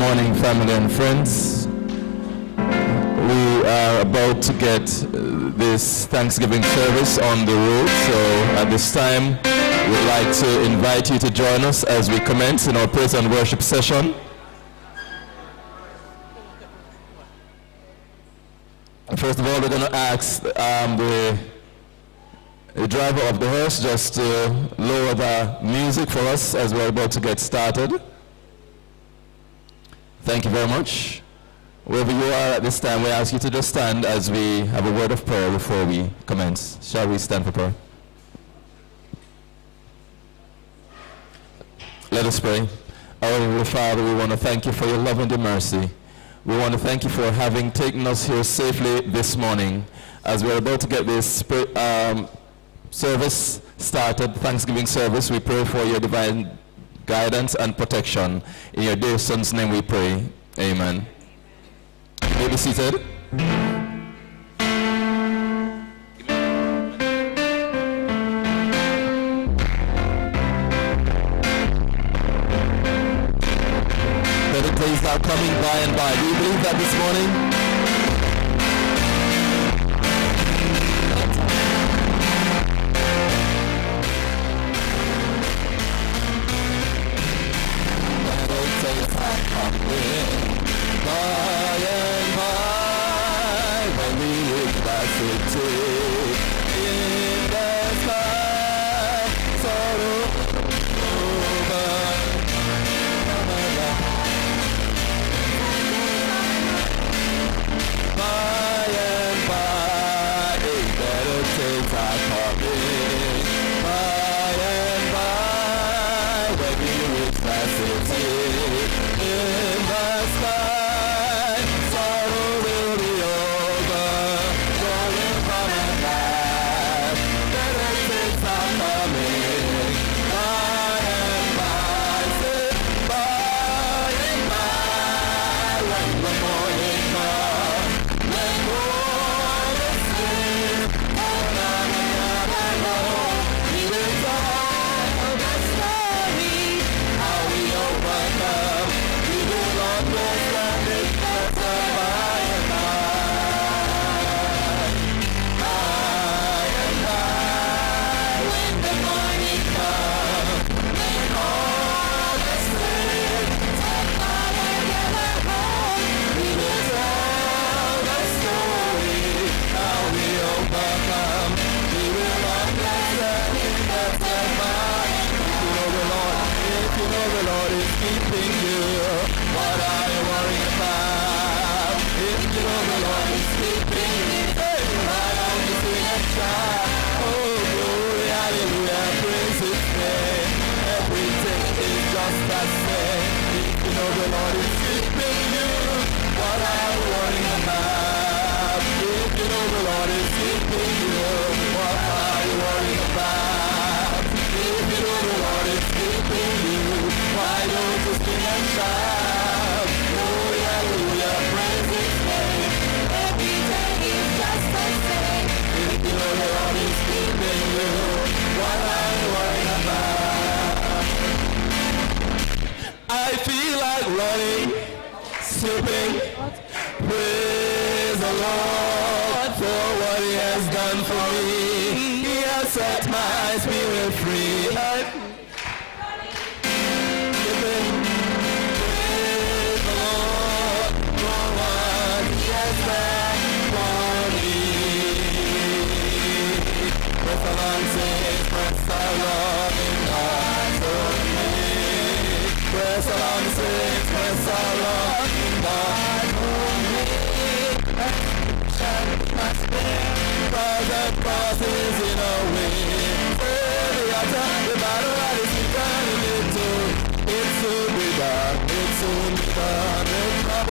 morning, family and friends. We are about to get this Thanksgiving service on the road, so at this time, we'd like to invite you to join us as we commence in our praise and worship session. First of all, we're going to ask the driver of the hearse just to lower the music for us as we're about to get started. Thank you very much. Wherever you are at this time, we ask you to just stand as we have a word of prayer before we commence. Shall we stand for prayer? Let us pray. Our Heavenly Father, we want to thank you for your love and your mercy. We want to thank you for having taken us here safely this morning. As we're about to get this service started, Thanksgiving service, we pray for your divine guidance and protection. In your dear Son's name we pray. Amen. You may be seated. Better days are coming by and by. Do you believe that this morning?